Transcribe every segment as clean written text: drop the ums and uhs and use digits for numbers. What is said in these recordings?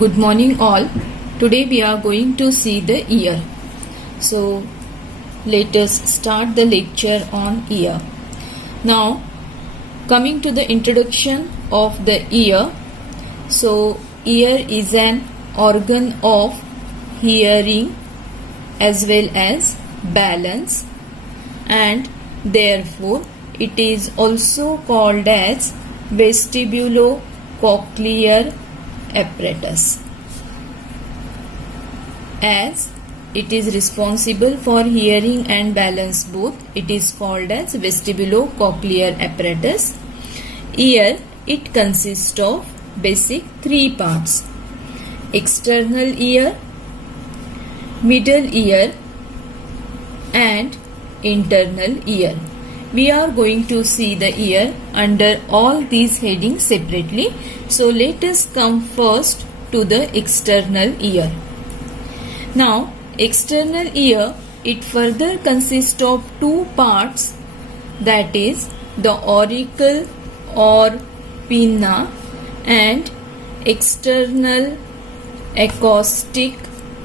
Good morning all. Today we are going to see the ear. So let us start the lecture on ear. Now coming to the introduction of the ear. So ear is an organ of hearing as well as balance, and therefore it is also called as vestibulocochlear apparatus, as it is responsible for hearing and balance both. It is called as vestibulocochlear apparatus. Ear, it consists of basic three parts: external ear, middle ear and internal ear. We are going to see the ear under all these headings separately. So let us come first to the external ear. Now external ear, it further consists of two parts, that is the auricle or pinna and external acoustic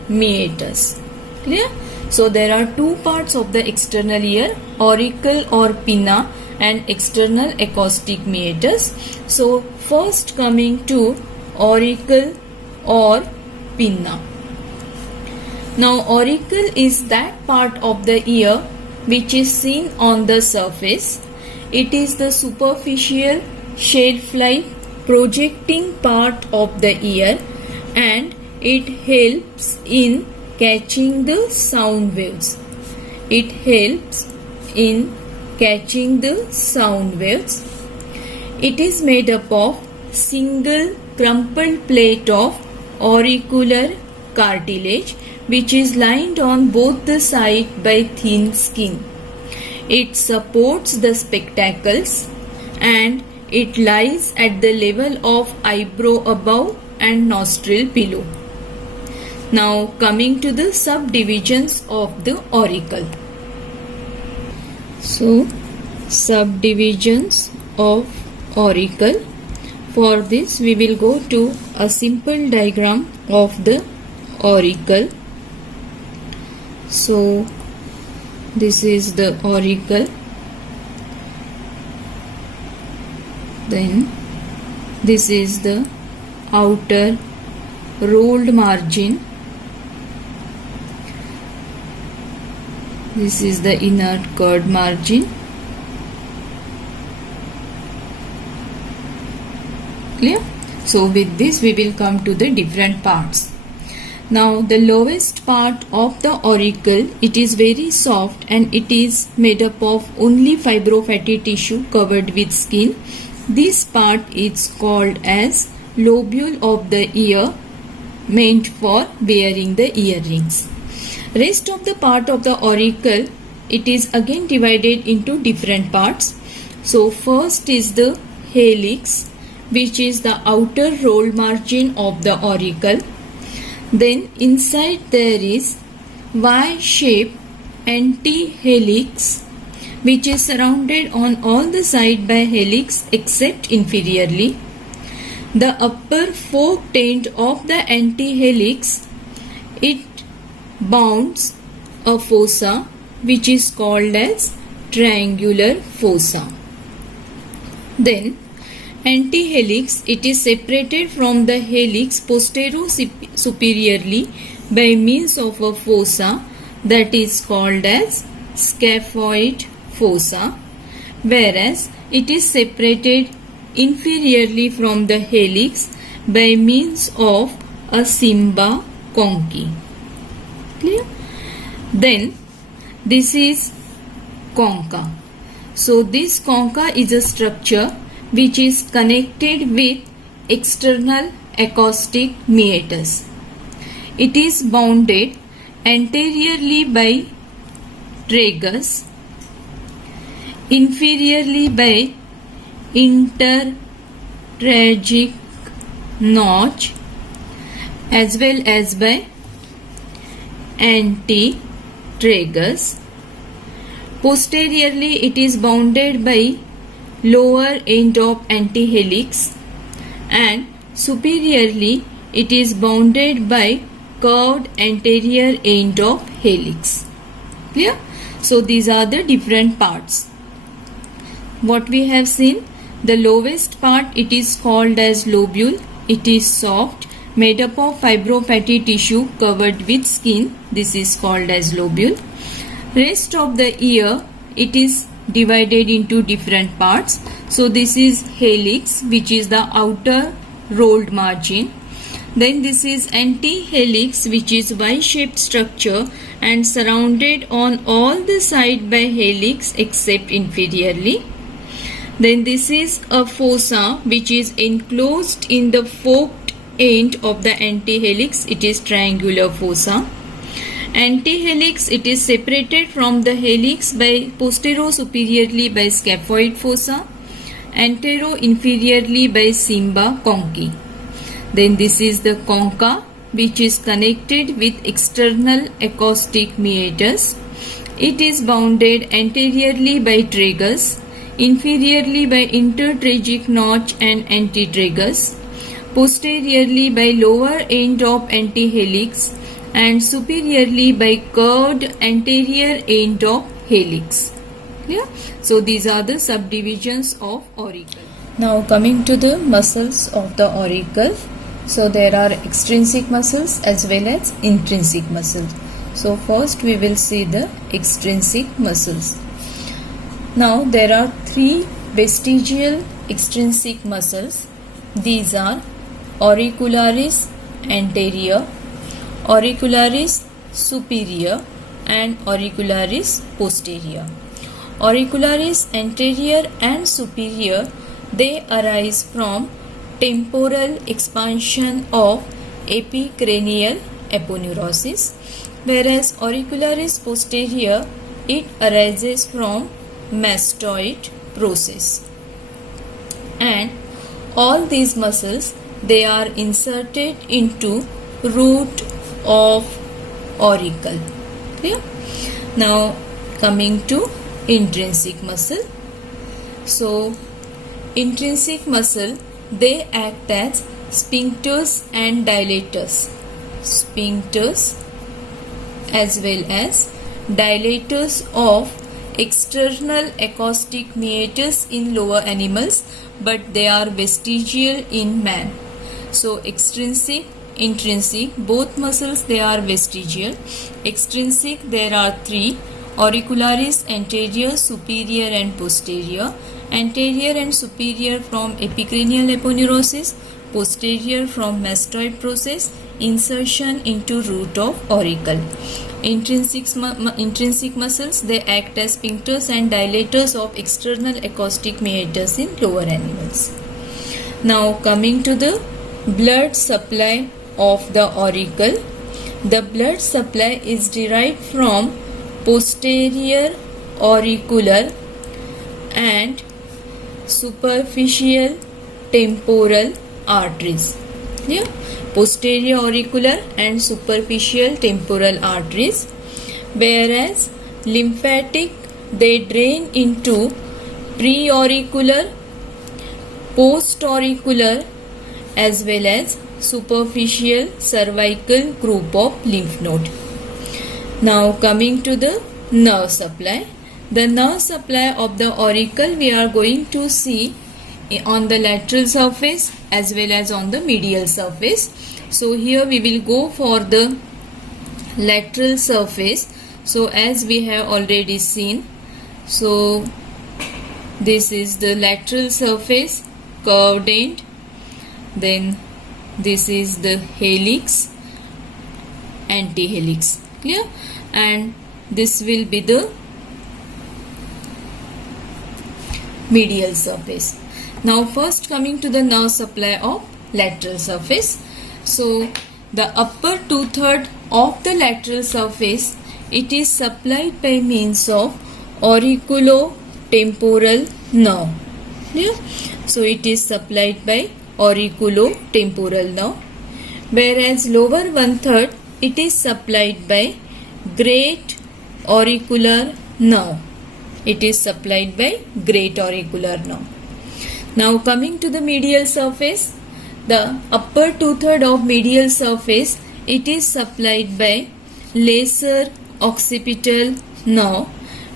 meatus. Clear? So there are two parts of the external ear, auricle or pinna and external acoustic meatus. So first coming to auricle or pinna. Now auricle is that part of the ear which is seen on the surface. It is the superficial shelf-like projecting part of the ear, and it helps in catching the sound waves. It helps in catching the sound waves. It is made up of single crumpled plate of auricular cartilage which is lined on both the sides by thin skin. It supports the spectacles and it lies at the level of eyebrow above and nostril below. Now coming to the subdivisions of the auricle. So subdivisions of auricle. For this we will go to a simple diagram of the auricle. So this is the auricle. Then this is the outer rolled margin. This is the inner curved margin. Clear? So with this we will come to the different parts. Now the lowest part of the auricle, it is very soft and it is made up of only fibrofatty tissue covered with skin. This part is called as lobule of the ear, meant for wearing the earrings. Rest of the part of the auricle, it is again divided into different parts. So first is the helix, which is the outer roll margin of the auricle. Then inside there is Y-shaped antihelix, which is surrounded on all the sides by helix except inferiorly. The upper forked end of the antihelix, it bounds a fossa which is called as triangular fossa. Then antihelix, it is separated from the helix posterior-superiorly by means of a fossa that is called as scaphoid fossa, whereas it is separated inferiorly from the helix by means of a cyma conchae. Clear? Then this is concha. So this concha is a structure which is connected with external acoustic meatus. It is bounded anteriorly by tragus, inferiorly by intertragic notch, as well as by antitragus. Posteriorly it is bounded by lower end of antihelix, and superiorly it is bounded by curved anterior end of helix. Clear? So these are the different parts. What we have seen, the lowest part, it is called as lobule. It is soft, made up of fibrofatty tissue covered with skin. This is called as lobule. Rest of the ear, it is divided into different parts. So this is helix, which is the outer rolled margin. Then this is antihelix, which is Y-shaped structure and surrounded on all the sides by helix except inferiorly. Then this is a fossa, which is enclosed in the forked end of the antihelix. It is triangular fossa. Antihelix, it is separated from the helix by postero-superiorly by scaphoid fossa, antero-inferiorly by cymba conchae. Then this is the concha, which is connected with external acoustic meatus. It is bounded anteriorly by tragus, inferiorly by intertragic notch and antitragus, posteriorly by lower end of antihelix, and superiorly by curved anterior end of helix. Yeah? So these are the subdivisions of auricle. Now coming to the muscles of the auricle. So there are extrinsic muscles as well as intrinsic muscles. So first we will see the extrinsic muscles. Now there are three vestigial extrinsic muscles. These are auricularis anterior, auricularis superior and auricularis posterior. Auricularis anterior and superior, they arise from temporal expansion of epicranial aponeurosis, whereas auricularis posterior, it arises from mastoid process. And all these muscles, they are inserted into root of auricle. Clear? Now coming to intrinsic muscle. So intrinsic muscle, they act as sphincters and dilators. Sphincters as well as dilators of external acoustic meatus in lower animals, but they are vestigial in man. So extrinsic, intrinsic, both muscles, they are vestigial. Extrinsic, there are three: auricularis anterior, superior and posterior. Anterior and superior from epicranial aponeurosis, posterior from mastoid process, insertion into root of auricle. Intrinsic muscles, they act as sphincters and dilators of external acoustic meatus in lower animals. Now coming to the blood supply of the auricle. The blood supply is derived from posterior auricular and superficial temporal arteries. Yeah? Posterior auricular and superficial temporal arteries, whereas lymphatic, they drain into preauricular, postauricular as well as superficial cervical group of lymph node. Now coming to the nerve supply. The nerve supply of the auricle we are going to see on the lateral surface as well as on the medial surface. So here we will go for the lateral surface. So as we have already seen, so this is the lateral surface, curved end, then this is the helix, antihelix. Clear? And this will be the medial surface. Now first coming to the nerve supply of lateral surface. So the upper two-thirds of the lateral surface, it is supplied by means of auriculotemporal nerve. Yeah? So it is supplied by auriculotemporal nerve, whereas lower one-third, it is supplied by great auricular nerve. It is supplied by great auricular nerve. Now coming to the medial surface, The upper two-thirds of medial surface, it is supplied by lesser occipital nerve,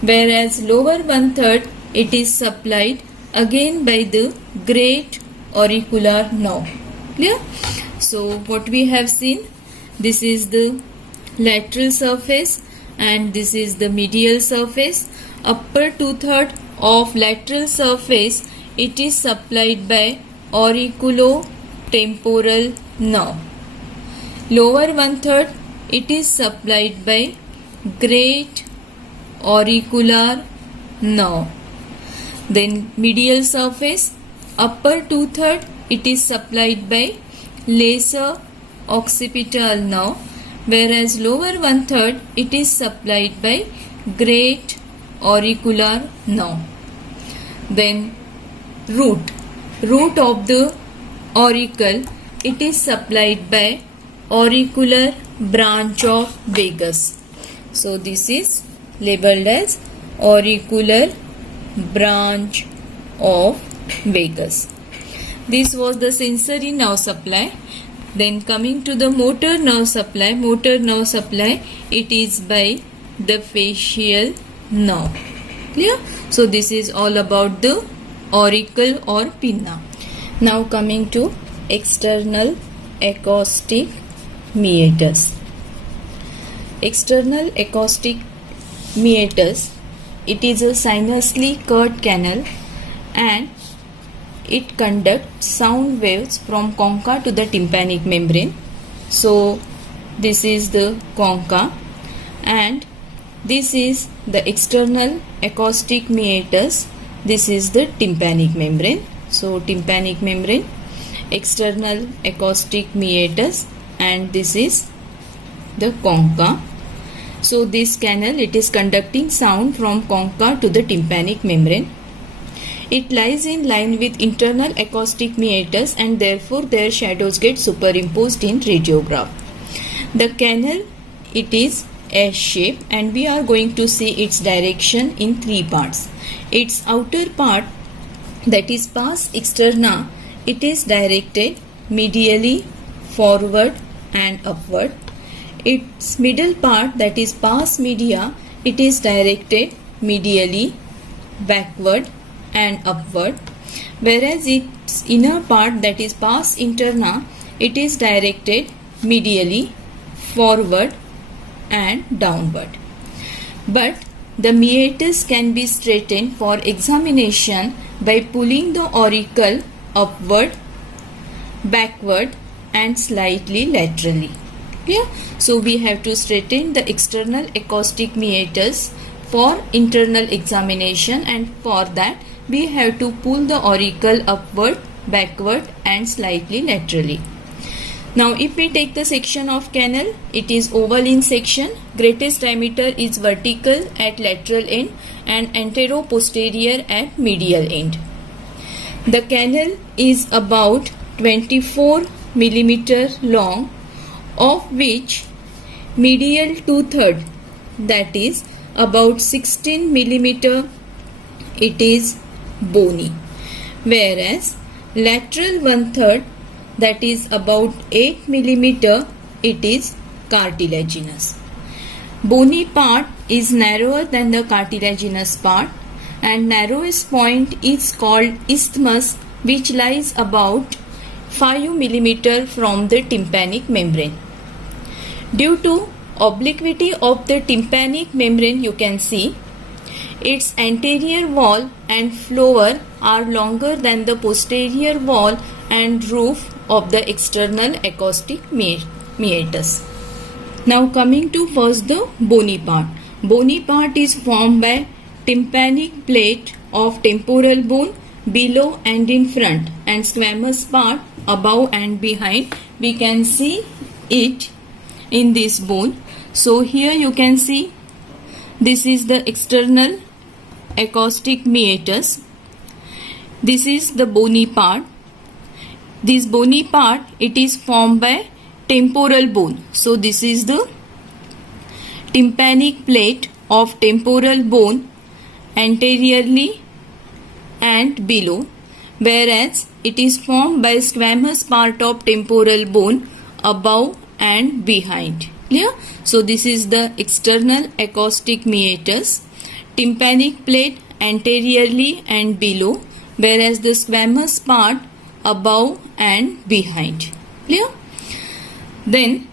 whereas lower one-third, it is supplied again by the great auricular nerve. Clear? So what we have seen, this is the lateral surface and this is the medial surface. Upper two-thirds of lateral surface, it is supplied by auriculotemporal nerve. Lower one-third, it is supplied by great auricular nerve. Then medial surface, upper two-thirds, it is supplied by lesser occipital nerve, whereas lower one-third, it is supplied by great auricular nerve. Then root of the auricle, it is supplied by auricular branch of vagus. So this is labeled as auricular branch of vagus. This was the sensory nerve supply. Then coming to the motor nerve supply, it is by the facial nerve. Clear? So this is all about the auricle or pinna. Now coming to external acoustic meatus. External acoustic meatus, it is a sinuously cut canal and it conducts sound waves from concha to the tympanic membrane. So this is the concha and this is the external acoustic meatus. This is the tympanic membrane. So tympanic membrane, external acoustic meatus, and this is the concha. So this canal, it is conducting sound from concha to the tympanic membrane. It lies in line with internal acoustic meatus and therefore their shadows get superimposed in radiograph. The canal, it is S-shaped and we are going to see its direction in three parts. Its outer part, that is pars externa, it is directed medially, forward and upward. Its middle part, that is pars media, it is directed medially, backward and upward, whereas its inner part, that is pars interna, it is directed medially, forward and downward. But the meatus can be straightened for examination by pulling the auricle upward, backward and slightly laterally. Yeah? So we have to straighten the external acoustic meatus for internal examination, and for that we have to pull the auricle upward, backward and slightly laterally. Now if we take the section of canal, it is oval in section. Greatest diameter is vertical at lateral end and antero-posterior at medial end. The canal is about 24 millimeter long, of which medial two-thirds, that is about 16 millimeter, it is bony, whereas lateral one-third, that is about 8 millimeter, it is cartilaginous. Bony part is narrower than the cartilaginous part, and narrowest point is called isthmus, which lies about 5 millimeter from the tympanic membrane. Due to obliquity of the tympanic membrane, you can see its anterior wall and floor are longer than the posterior wall and roof of the external acoustic meatus. Now coming to first the bony part. Bony part is formed by tympanic plate of temporal bone below and in front, and squamous part above and behind. We can see it in this bone. So here you can see this is the external acoustic meatus. This is the bony part. This bony part, it is formed by temporal bone. So this is the tympanic plate of temporal bone anteriorly and below, whereas it is formed by squamous part of temporal bone above and behind. Clear? So this is the external acoustic meatus. Tympanic plate anteriorly and below, whereas the squamous part above and behind. Clear? Then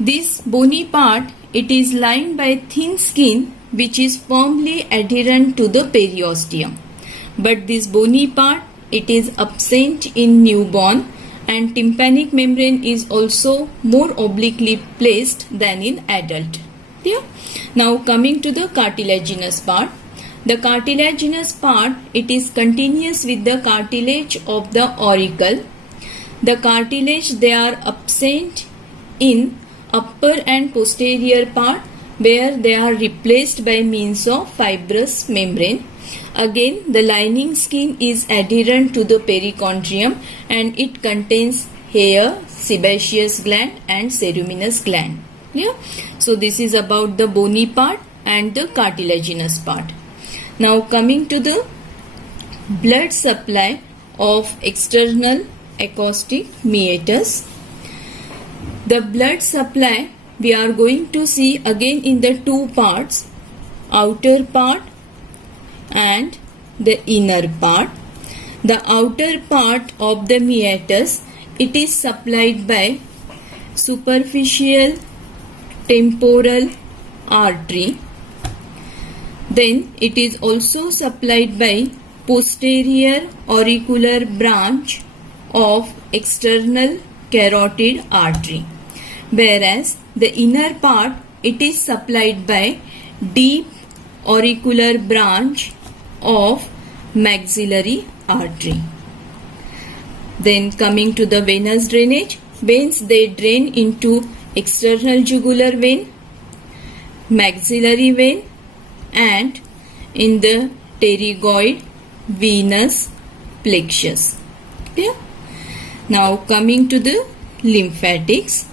this bony part, it is lined by thin skin which is firmly adherent to the periosteum. But this bony part, it is absent in newborn, and tympanic membrane is also more obliquely placed than in adult. Clear? Now coming to the cartilaginous part. The cartilaginous part, it is continuous with the cartilage of the auricle. The cartilage, they are absent in upper and posterior part, where they are replaced by means of fibrous membrane. Again, the lining skin is adherent to the perichondrium and it contains hair, sebaceous gland and ceruminous gland. Yeah? So this is about the bony part and the cartilaginous part. Now coming to the blood supply of external acoustic meatus. The blood supply we are going to see again in the two parts, outer part and the inner part. The outer part of the meatus, it is supplied by superficial temporal artery. Then it is also supplied by posterior auricular branch of external carotid artery, whereas the inner part, it is supplied by deep auricular branch of maxillary artery. Then coming to the venous drainage, veins, they drain into external jugular vein, maxillary vein and in the pterygoid venous plexus. Okay? Now coming to the lymphatics.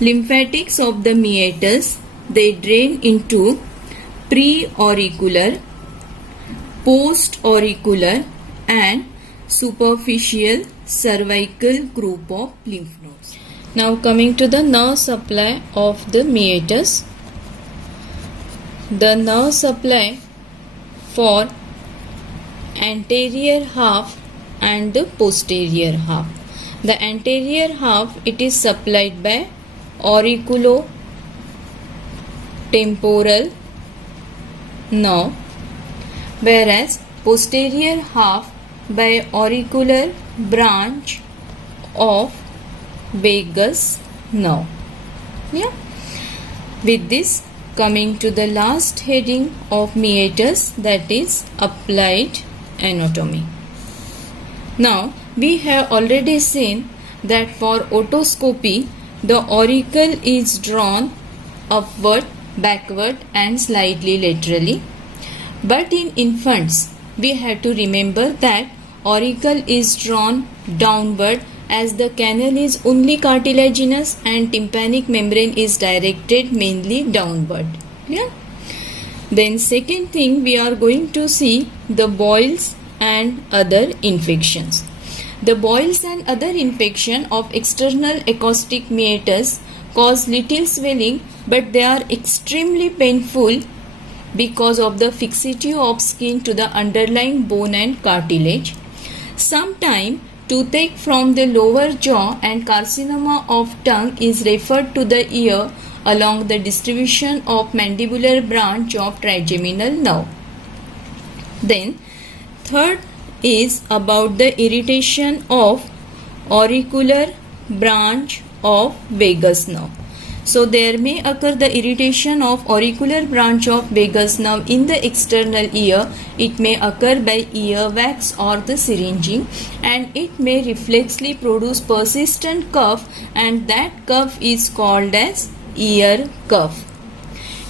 Lymphatics of the meatus, they drain into pre-auricular, post-auricular and superficial cervical group of lymph nodes. Now coming to the nerve supply of the meatus. The nerve supply for anterior half and the posterior half. The anterior half, it is supplied by auriculo-temporal nerve, whereas posterior half by auricular branch of vagus nerve. Yeah. With this, coming to the last heading of meatus, that is applied anatomy. Now we have already seen that for otoscopy, the auricle is drawn upward, backward and slightly laterally. But in infants, we have to remember that auricle is drawn downward, as the canal is only cartilaginous and tympanic membrane is directed mainly downward. Yeah? Then second thing, we are going to see the boils and other infections. The boils and other infection of external acoustic meatus cause little swelling, but they are extremely painful because of the fixity of skin to the underlying bone and cartilage. Sometimes toothache from the lower jaw and carcinoma of tongue is referred to the ear along the distribution of mandibular branch of trigeminal nerve. Then third is about the irritation of auricular branch of vagus nerve. So there may occur the irritation of auricular branch of vagus nerve in the external ear. It may occur by earwax or the syringing, and it may reflexly produce persistent cough, and that cough is called as ear cough.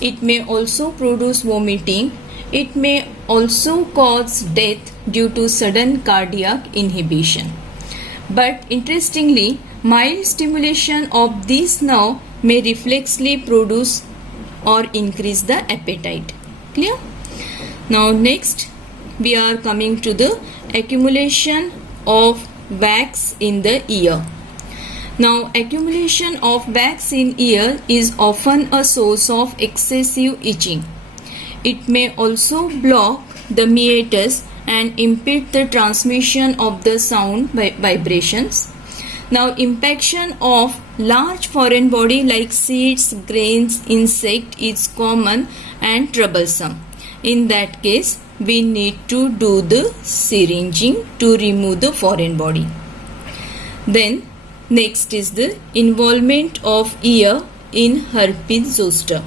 It may also produce vomiting. It may also cause death due to sudden cardiac inhibition. But interestingly, mild stimulation of this nerve may reflexly produce or increase the appetite. Clear? Now next we are coming to the accumulation of wax in the ear. Now, accumulation of wax in ear is often a source of excessive itching. It may also block the meatus and impede the transmission of the sound vibrations. Now, impaction of large foreign body like seeds, grains, insect is common and troublesome. In that case, we need to do the syringing to remove the foreign body. Then, next is the involvement of ear in herpes zoster.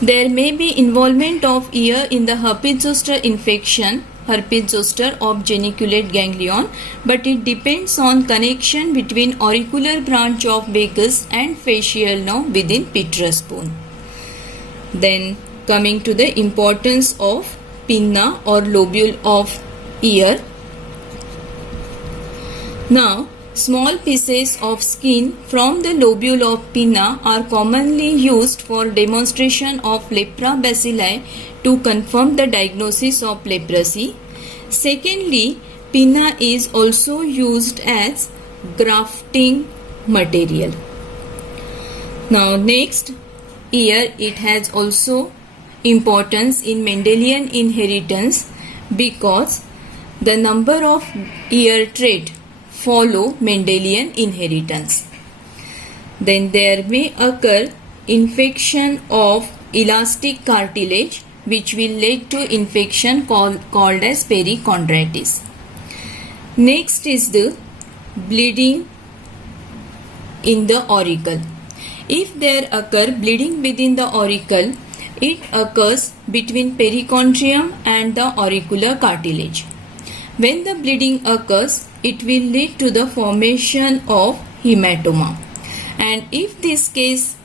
There may be involvement of ear in the herpes zoster infection, herpes zoster of geniculate ganglion, but it depends on connection between auricular branch of vagus and facial nerve within petrous bone. Then coming to the importance of pinna or lobule of ear. Now, small pieces of skin from the lobule of pinna are commonly used for demonstration of lepra bacilli to confirm the diagnosis of leprosy. Secondly, pinna is also used as grafting material. Now next, ear, it has also importance in Mendelian inheritance because the number of ear trait follow Mendelian inheritance. Then there may occur infection of elastic cartilage which will lead to infection called as perichondritis. Next is the bleeding in the auricle. If there occur bleeding within the auricle, it occurs between perichondrium and the auricular cartilage. When the bleeding occurs, it will lead to the formation of hematoma. And if this case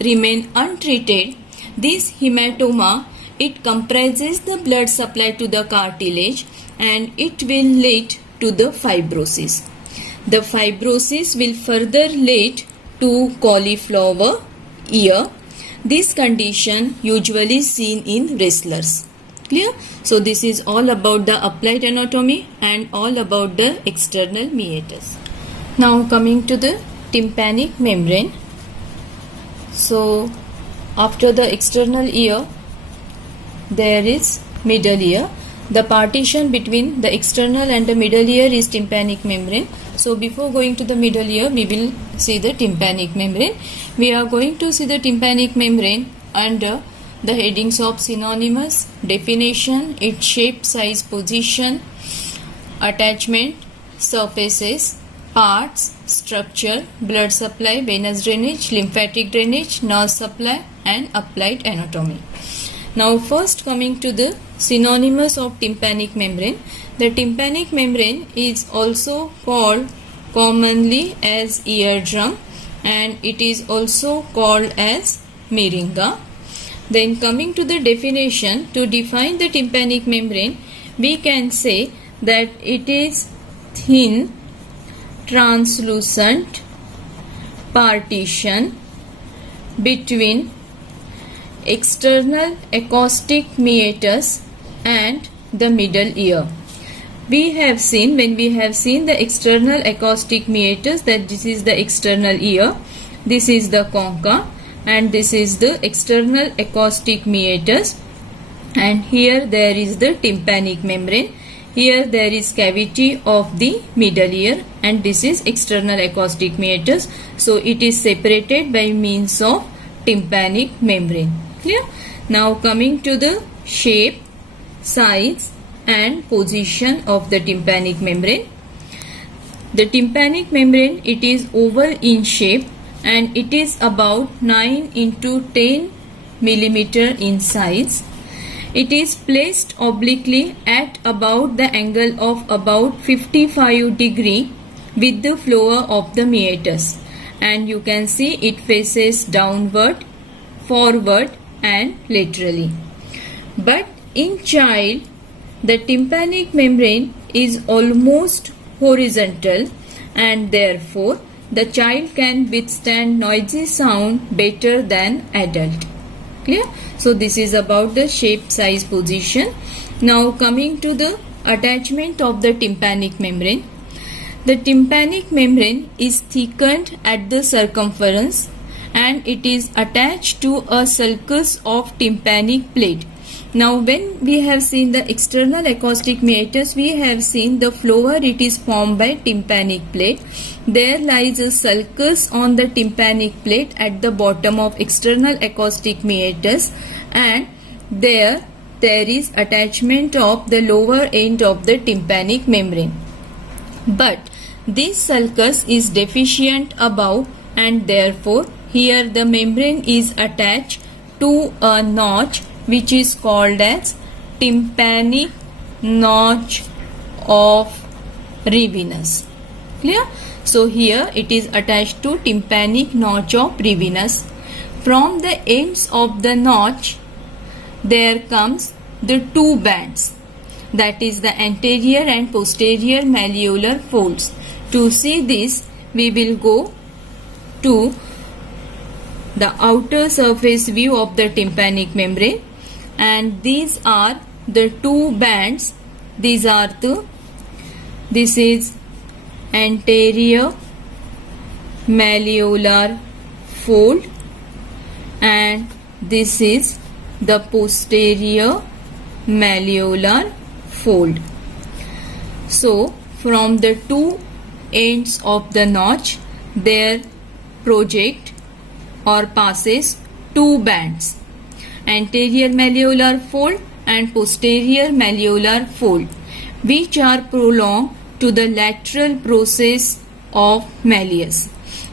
remain untreated, this hematoma, it comprises the blood supply to the cartilage and it will lead to the fibrosis. The fibrosis will further lead to cauliflower ear. This condition usually seen in wrestlers. Clear? So this is all about the applied anatomy and all about the external meatus. Now coming to the tympanic membrane. So after the external ear, there is middle ear. The partition between the external and the middle ear is tympanic membrane. So before going to the middle ear, we will see the tympanic membrane. We are going to see the tympanic membrane under the headings of synonymous, definition, its shape, size, position, attachment, surfaces, parts, structure, blood supply, venous drainage, lymphatic drainage, nerve supply and applied anatomy. Now first coming to the synonymous of tympanic membrane. The tympanic membrane is also called commonly as eardrum and it is also called as myringa. Then coming to the definition, to define the tympanic membrane, we can say that it is thin, translucent partition between external acoustic meatus and the middle ear. We have seen, when we have seen the external acoustic meatus, that this is the external ear, this is the concha and this is the external acoustic meatus, and here there is the tympanic membrane. Here there is cavity of the middle ear and this is external acoustic meatus. So it is separated by means of tympanic membrane. Clear? Now coming to the shape, size and position of the tympanic membrane. The tympanic membrane, it is oval in shape and it is about 9 into 10 millimeter in size. It is placed obliquely at about the angle of about 55 degree with the floor of the meatus, and you can see it faces downward, forward and laterally. But in child, the tympanic membrane is almost horizontal and therefore the child can withstand noisy sound better than adult. Clear? So this is about the shape, size, position. Now coming to the attachment of the tympanic membrane. The tympanic membrane is thickened at the circumference and it is attached to a sulcus of tympanic plate. Now when we have seen the external acoustic meatus, we have seen the floor, it is formed by tympanic plate. There lies a sulcus on the tympanic plate at the bottom of external acoustic meatus, and there is attachment of the lower end of the tympanic membrane. But this sulcus is deficient above, and therefore here the membrane is attached to a notch which is called as tympanic notch of Rivinus. Clear? So here it is attached to tympanic notch of Rivinus. From the ends of the notch there comes the two bands, that is the anterior and posterior malleolar folds. To see this, we will go to the outer surface view of the tympanic membrane, and these are the two bands. This is anterior malleolar fold and this is the posterior malleolar fold. So from the two ends of the notch there project or passes two bands, anterior malleolar fold and posterior malleolar fold, which are prolonged to the lateral process of malleus.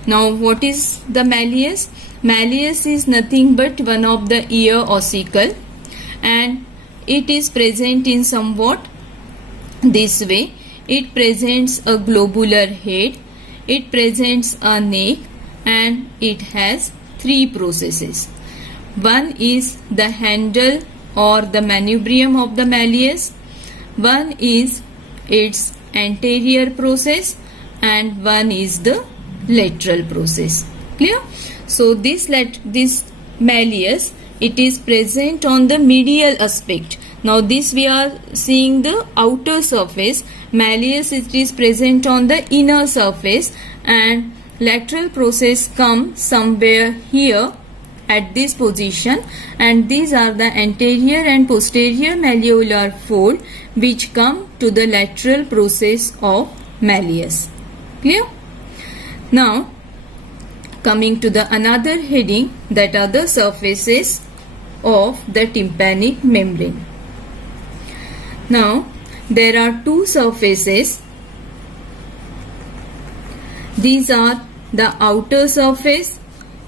Now what is the malleus? Malleus is nothing but one of the ear ossicle, and it is present in somewhat this way. It presents a globular head, it presents a neck, and it has three processes. One is the handle or the manubrium of the malleus, one is its anterior process, and one is the lateral process. Clear? So this malleus, it is present on the medial aspect. Now this we are seeing the outer surface. Malleus, it is present on the inner surface, and lateral process comes somewhere here at this position, and these are the anterior and posterior malleolar fold which come to the lateral process of malleus. Clear? Now coming to the another heading, that are the surfaces of the tympanic membrane. Now there are two surfaces. These are the outer surface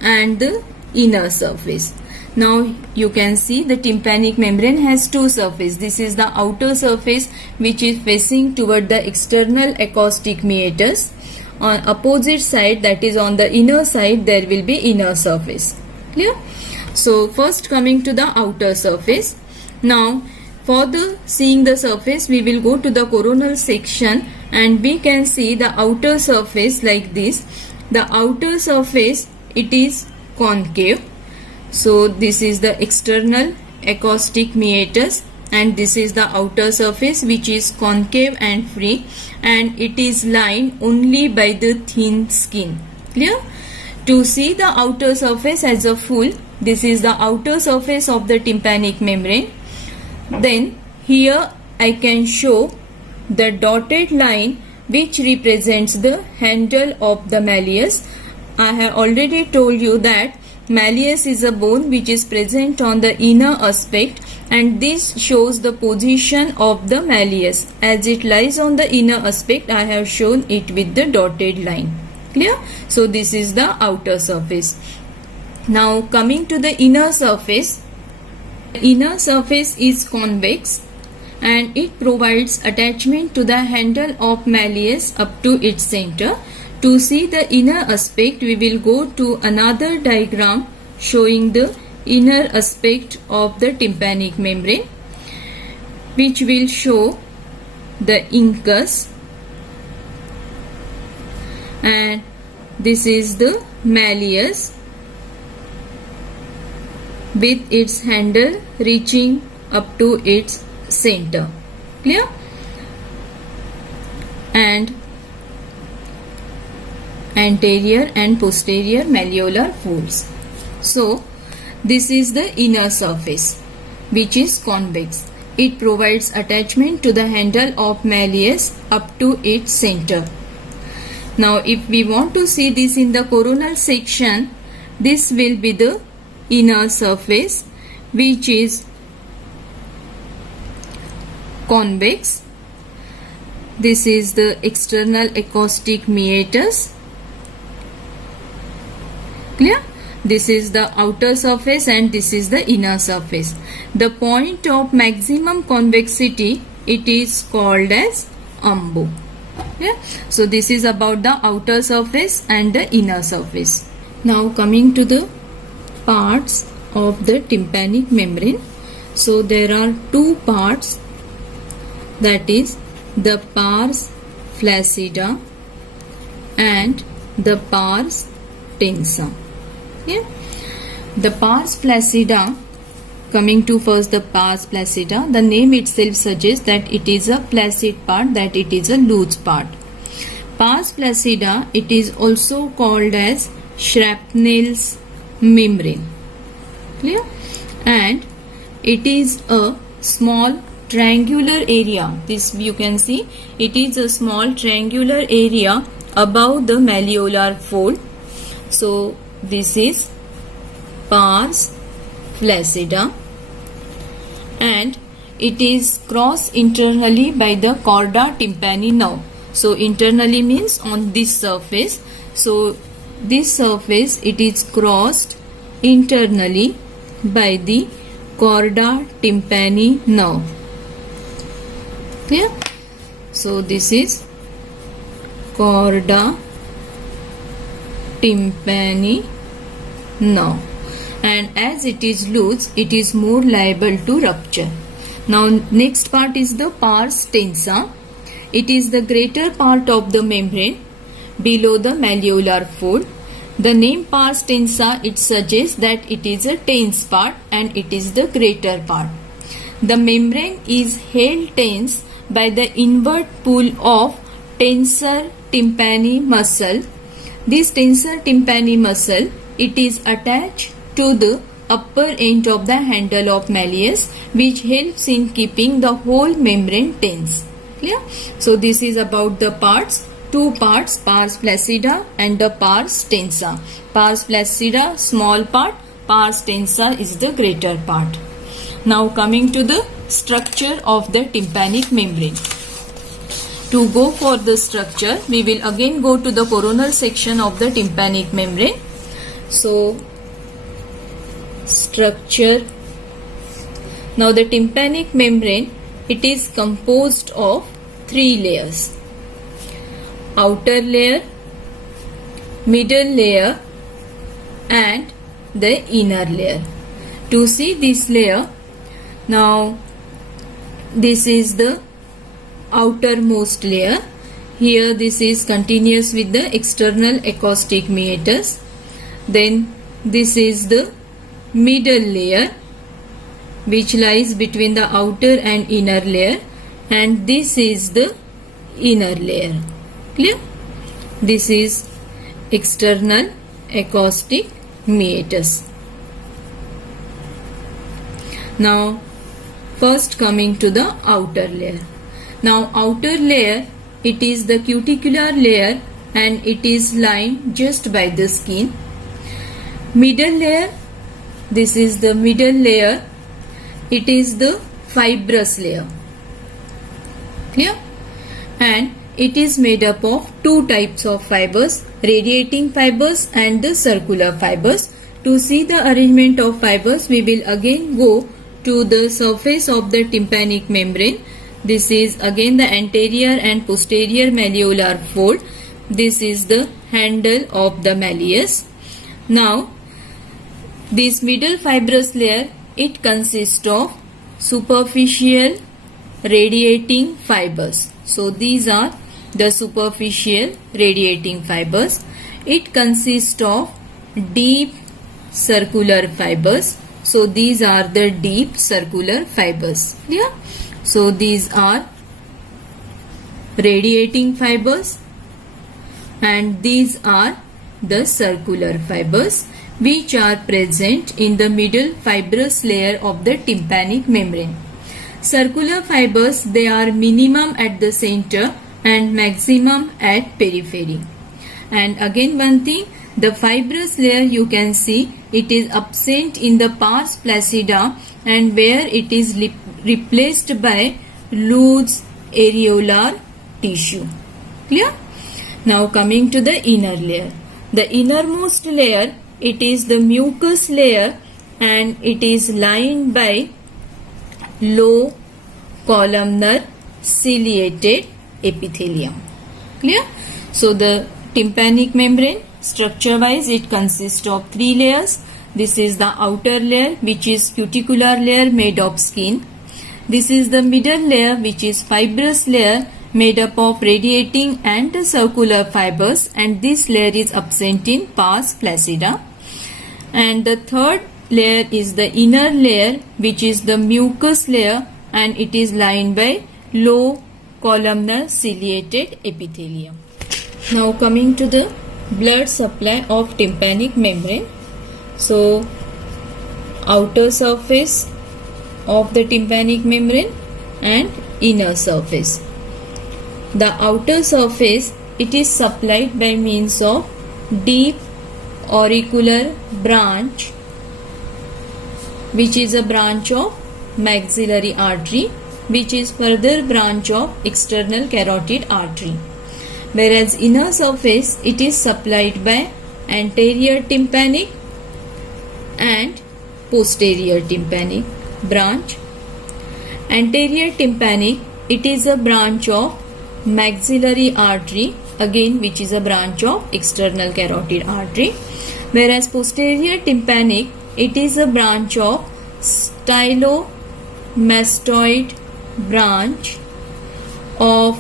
and the inner surface. Now you can see the tympanic membrane has two surfaces. This is the outer surface which is facing toward the external acoustic meatus. On opposite side, that is on the inner side, there will be inner surface. Clear? So first coming to the outer surface. Now for the seeing the surface, we will go to the coronal section and we can see the outer surface like this. The outer surface, it is concave. So this is the external acoustic meatus, and this is the outer surface which is concave and free, and it is lined only by the thin skin. Clear? To see the outer surface as a full, this is the outer surface of the tympanic membrane. Then here I can show the dotted line which represents the handle of the malleus. I have already told you that malleus is a bone which is present on the inner aspect, and this shows the position of the malleus. As it lies on the inner aspect, I have shown it with the dotted line. Clear? So this is the outer surface. Now coming to the inner surface. The inner surface is convex and it provides attachment to the handle of malleus up to its center. To see the inner aspect, we will go to another diagram showing the inner aspect of the tympanic membrane, which will show the incus, and this is the malleus with its handle reaching up to its center. Clear? and anterior and posterior malleolar folds. So this is the inner surface, which is convex. It provides attachment to the handle of malleus up to its center. Now if we want to see this in the coronal section, this will be the inner surface, which is convex. This is the external acoustic meatus. Clear? This is the outer surface and this is the inner surface. The point of maximum convexity, it is called as umbo. Yeah? So this is about the outer surface and the inner surface. Now coming to the parts of the tympanic membrane. So there are two parts, that is the pars flaccida and the pars tensa. Yeah? The pars flaccida, coming to first the pars flaccida, the name itself suggests that it is a flaccid part, that it is a loose part. Pars flaccida, it is also called as shrapnel's membrane. Clear? And it is a small triangular area. This you can see, it is a small triangular area above the malleolar fold. So this is pars flaccida, and it is crossed internally by the chorda tympani nerve. So internally means on this surface. So this surface, it is crossed internally by the chorda tympani nerve. Clear? So this is chorda tympani nerve, and as it is loose, it is more liable to rupture. Now next part is the pars tensa. It is the greater part of the membrane below the malleolar fold. The name pars tensa, it suggests that it is a tense part and it is the greater part. The membrane is held tense by the inward pull of tensor tympani muscle. This tensor tympani muscle, it is attached to the upper end of the handle of malleus, which helps in keeping the whole membrane tense. Clear? So this is about the parts. Two parts, pars flaccida and the pars tensa. Pars flaccida, small part, pars tensa is the greater part. Now coming to the structure of the tympanic membrane. To go for the structure, we will again go to the coronal section of the tympanic membrane. So structure. Now the tympanic membrane, it is composed of three layers: outer layer, middle layer and the inner layer. To see this layer, now this is the outermost layer. Here this is continuous with the external acoustic meatus. Then this is the middle layer, which lies between the outer and inner layer, and this is the inner layer. Clear? This is external acoustic meatus. Now first coming to the outer layer. Now outer layer, it is the cuticular layer and it is lined just by the skin. Middle layer, this is the middle layer, it is the fibrous layer. Clear? And it is made up of two types of fibers, radiating fibers and the circular fibers. To see the arrangement of fibers, we will again go to the surface of the tympanic membrane. This is again the anterior and posterior malleolar fold. This is the handle of the malleus. Now this middle fibrous layer, it consists of superficial radiating fibers. So these are the superficial radiating fibers. It consists of deep circular fibers. So these are the deep circular fibers. Yeah. So these are radiating fibers, and these are the circular fibers which are present in the middle fibrous layer of the tympanic membrane. Circular fibers, they are minimum at the center and maximum at periphery. And again one thing, the fibrous layer you can see it is absent in the pars flaccida, and where it is replaced by loose areolar tissue. Clear? Now coming to the inner layer. The innermost layer, it is the mucus layer, and it is lined by low columnar ciliated epithelium. Clear? So the tympanic membrane, structure wise, it consists of 3 layers. This is the outer layer, which is cuticular layer made of skin. This is the middle layer, which is fibrous layer made up of radiating and circular fibers, and this layer is absent in pars flaccida. And the third layer is the inner layer, which is the mucus layer, and it is lined by low columnar ciliated epithelium. Now coming to the blood supply of tympanic membrane. So outer surface of the tympanic membrane and inner surface. The outer surface, it is supplied by means of deep auricular branch, which is a branch of maxillary artery, which is further branch of external carotid artery. Whereas inner surface, it is supplied by anterior tympanic and posterior tympanic branch. Anterior tympanic, it is a branch of maxillary artery, again which is a branch of external carotid artery. Whereas posterior tympanic, it is a branch of stylomastoid branch of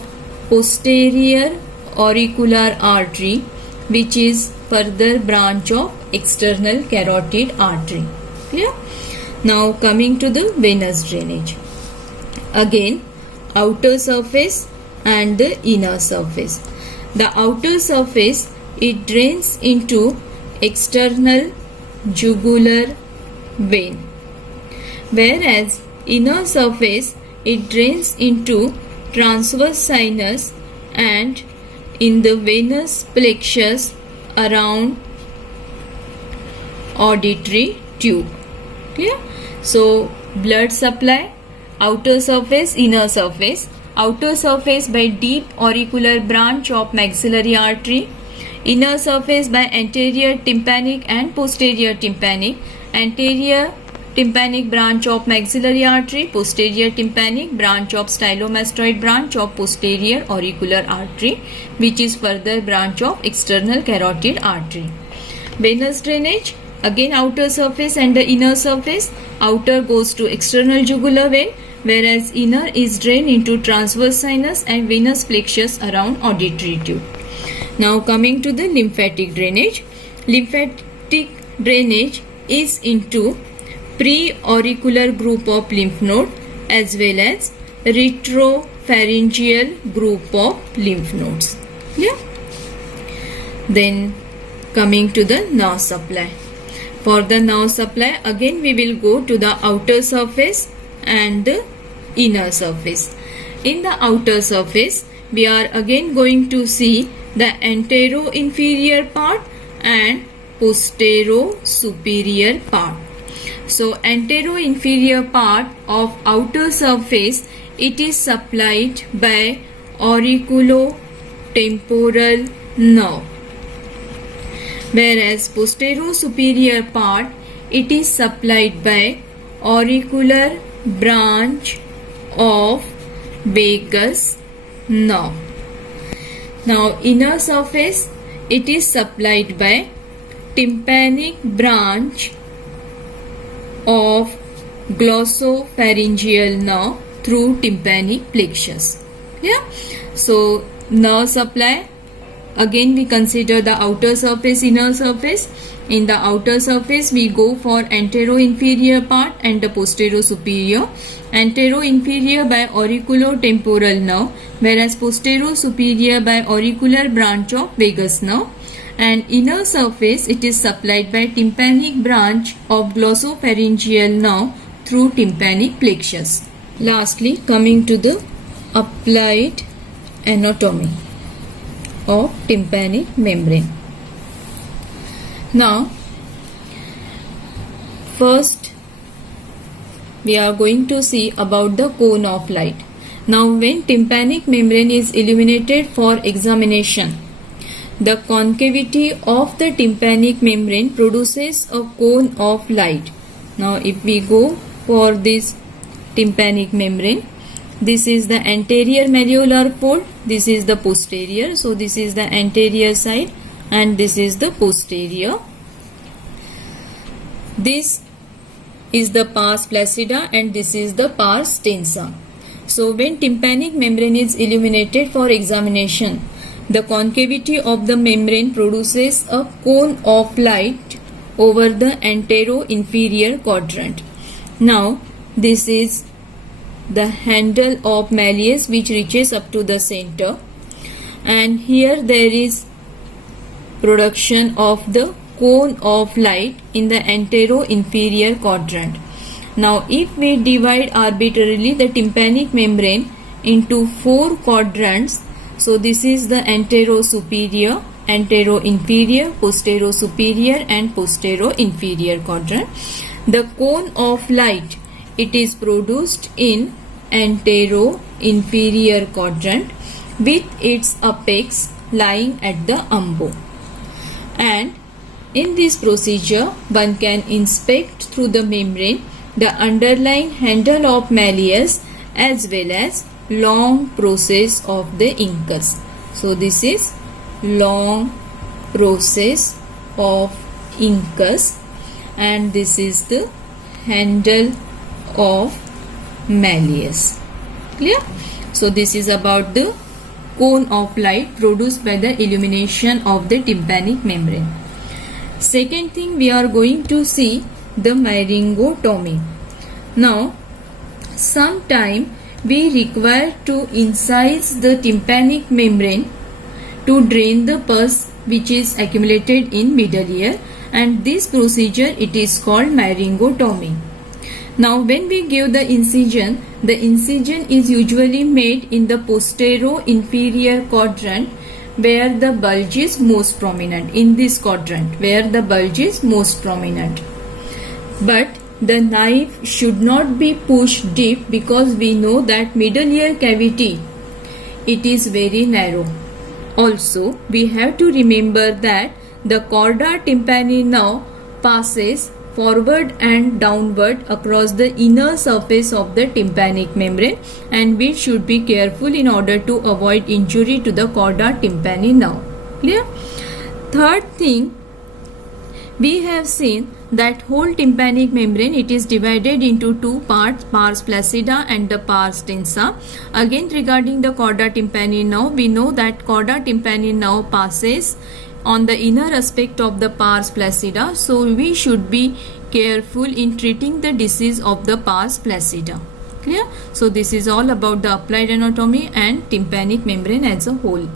posterior auricular artery, which is further branch of external carotid artery. Clear? Now coming to the venous drainage. Again, outer surface and the inner surface. The outer surface, it drains into external jugular vein, whereas inner surface, it drains into transverse sinus and in the venous plexus around auditory tube. Clear? So blood supply, outer surface, inner surface. Outer surface by deep auricular branch of maxillary artery, inner surface by anterior tympanic and posterior tympanic, anterior tympanic branch of maxillary artery, posterior tympanic branch of stylomastoid branch of posterior auricular artery, which is further branch of external carotid artery. Venous drainage, again outer surface and the inner surface. Outer goes to external jugular vein, whereas inner is drained into transverse sinus and venous plexus around auditory tube. Now coming to the lymphatic drainage. Lymphatic drainage is into pre-auricular group of lymph node as well as retropharyngeal group of lymph nodes. Yeah. Then coming to the nerve supply. For the nerve supply, again we will go to the outer surface and the inner surface. In the outer surface, we are again going to see the antero-inferior part and postero-superior part. So antero-inferior part of outer surface, it is supplied by auriculotemporal nerve, whereas postero-superior part, it is supplied by auricular branch of vagus nerve. Now inner surface, it is supplied by tympanic branch of glossopharyngeal nerve through tympanic plexus. Yeah. So nerve supply, again we consider the outer surface, inner surface. In the outer surface we go for antero-inferior part and the posterior-superior. Antero-inferior by auriculotemporal nerve, whereas posterior-superior by auricular branch of vagus nerve. And inner surface, it is supplied by tympanic branch of glossopharyngeal nerve through tympanic plexus. Lastly, coming to the applied anatomy of tympanic membrane. Now, first we are going to see about the cone of light. Now, when tympanic membrane is illuminated for examination, the concavity of the tympanic membrane produces a cone of light. Now, if we go for this tympanic membrane, this is the anterior malleolar fold, this is the posterior. So, this is the anterior side and this is the posterior. This is the pars flaccida and this is the pars tensa. So, when tympanic membrane is illuminated for examination, the concavity of the membrane produces a cone of light over the antero-inferior quadrant. Now, this is the handle of malleus which reaches up to the center, and here there is production of the cone of light in the antero-inferior quadrant. Now, if we divide arbitrarily the tympanic membrane into 4 quadrants, so this is the antero-superior, antero-inferior, posterior-superior and posterior-inferior quadrant. The cone of light, it is produced in antero-inferior quadrant with its apex lying at the umbo. And in this procedure, one can inspect through the membrane the underlying handle of malleus as well as long process of the incus. So, this is long process of incus and this is the handle of malleus. Clear? So, this is about the cone of light produced by the illumination of the tympanic membrane. Second thing, we are going to see the myringotomy. Now, sometime we require to incise the tympanic membrane to drain the pus which is accumulated in middle ear, and this procedure, it is called myringotomy. Now, when we give the incision is usually made in the posterior-inferior quadrant where the bulge is most prominent, in this quadrant where the bulge is most prominent. But the knife should not be pushed deep because we know that middle ear cavity, it is very narrow. Also, we have to remember that the chorda tympani nerve passes forward and downward across the inner surface of the tympanic membrane, and we should be careful in order to avoid injury to the chorda tympani nerve. Clear? Third thing, we have seen that whole tympanic membrane, it is divided into 2 parts, pars flaccida and the pars tensa. Again, regarding the chorda tympani nerve, we know that chorda tympani nerve passes on the inner aspect of the pars flaccida, so we should be careful in treating the disease of the pars flaccida. Clear? So, this is all about the applied anatomy and tympanic membrane as a whole.